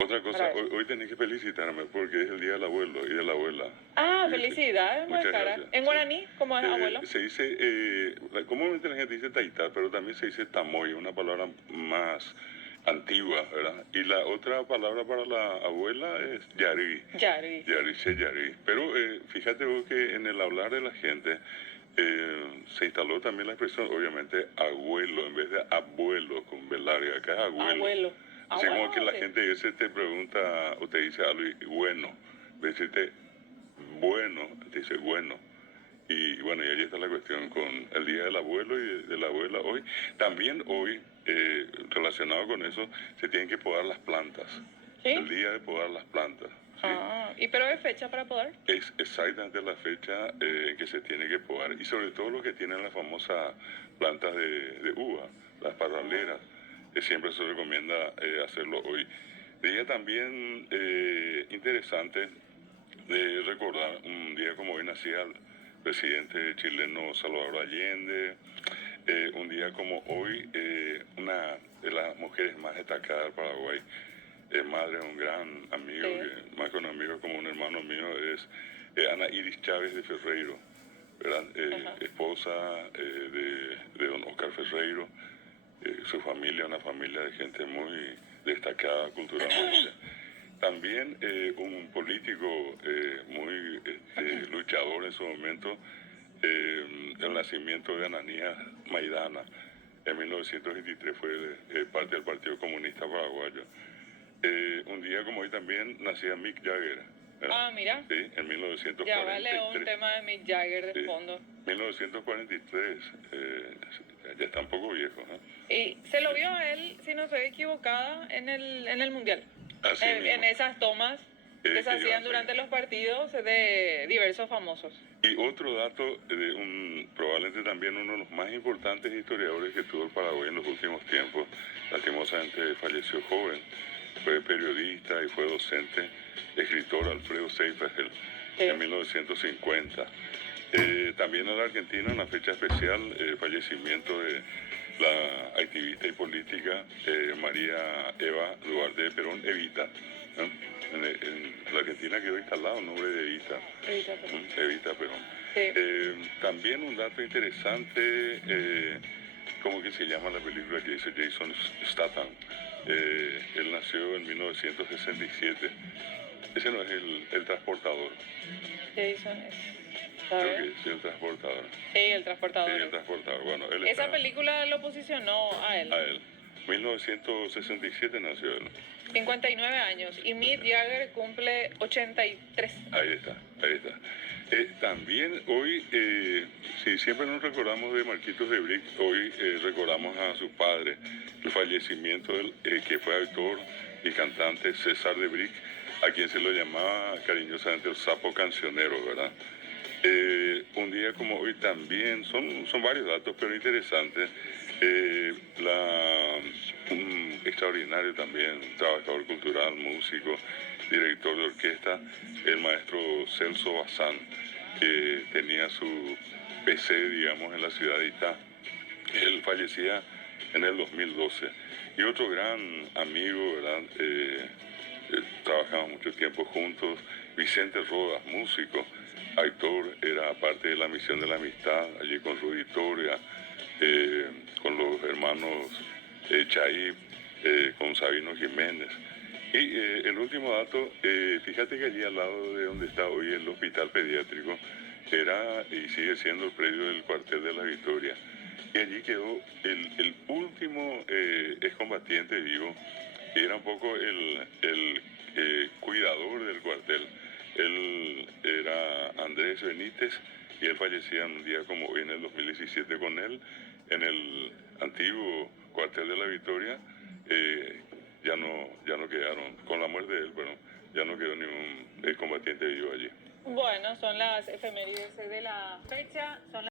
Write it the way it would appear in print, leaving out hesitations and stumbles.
Otra cosa, hoy tenés que felicitarme porque es el día del abuelo y de la abuela. Ah, Sí, sí. felicidades, Muchas Muescara. gracias. En Sí. guaraní, ¿cómo es abuelo? Se dice, comúnmente la gente dice taita, pero también se dice tamoy, una palabra más antigua, ¿verdad? Y la otra palabra para la abuela es yari. Yari. Yari, se yari. Pero fíjate vos que en el hablar de la gente se instaló también la expresión, obviamente, abuelo, en vez de abuelo con B larga. Acá es abuelo. Abuelo. Así como que la sí. gente ese te pregunta o te dice algo y bueno, decirte bueno, te dice bueno. Y bueno, y ahí está la cuestión con el Día del Abuelo y de la Abuela hoy. También hoy, relacionado con eso, se tienen que podar las plantas. ¿Sí? El día de podar las plantas. ¿Sí? ¿Y pero hay fecha para podar? Es exactamente la fecha en que se tiene que podar. Y sobre todo los que tienen las famosas plantas de uva, las parraleras, siempre se recomienda hacerlo hoy. Día también interesante de recordar, un día como hoy nacía el presidente chileno Salvador Allende, un día como hoy una de las mujeres más destacadas del Paraguay, madre de un gran amigo, Sí. que más que un amigo como un hermano mío, es Ana Iris Chávez de Ferreiro, ¿verdad? Esposa de don Oscar Ferreiro, su familia, una familia de gente muy destacada culturalmente. También un político muy luchador en su momento, el nacimiento de Ananías Maidana. En 1923 fue parte del Partido Comunista Paraguayo. Un día como hoy también nacía Mick Jagger. Ah, mira. Sí, en 1943. Ya vale un tema de Mick Jagger de fondo. 1943, ya está un poco viejo. Y se lo vio a él, si no estoy equivocada, en el Mundial. Así En esas tomas que se hacían durante los partidos de diversos famosos. Y otro dato de probablemente también uno de los más importantes historiadores que tuvo el Paraguay en los últimos tiempos, lastimosamente falleció joven, fue periodista y fue docente, escritor Alfredo Seifert en 1950. También en la Argentina, una fecha especial, fallecimiento de la activista y política María Eva Duarte de Perón, Evita. En la Argentina quedó instalado el nombre de Evita. Evita Perón. Sí. También un dato interesante, ¿cómo que se llama la película que hizo Jason Statham? Él nació en 1967. Ese no es el transportador. Jason es. Creo que es el transportador. Sí, el transportador. Sí, el transportador. Bueno, Esa película lo posicionó a él. A él. 1967 nació él. 59 años. Y Mick Jagger cumple 83. Ahí está, ahí está. También hoy, si siempre nos recordamos de Marquitos de Brick, hoy recordamos a su padre, el fallecimiento del que fue actor y cantante César de Brick, a quien se lo llamaba cariñosamente el sapo cancionero, ¿verdad? Un día como hoy también, son varios datos, pero interesantes. Un extraordinario también, trabajador cultural, músico, director de orquesta, el maestro Celso Bazán, que tenía su PC, digamos, en la ciudad de Itá. Él fallecía en el 2012. Y otro gran amigo, ¿verdad? Trabajamos mucho tiempo juntos, Vicente Rodas, músico, actor, era parte de la Misión de la Amistad, allí con Rudy Toria, con los hermanos Chaib, con Sabino Jiménez. Y el último dato, fíjate que allí al lado de donde está hoy el hospital pediátrico, era y sigue siendo el predio del cuartel de la Victoria. Y allí quedó el último excombatiente vivo, y era un poco el cuidador del cuartel. Él era Andrés Benítez y él fallecía un día como hoy en el 2017 con él en el antiguo cuartel de la Victoria. Ya no quedaron, con la muerte de él, pero ya no quedó ningún combatiente vivo allí. Bueno, son las efemérides de la fecha. Son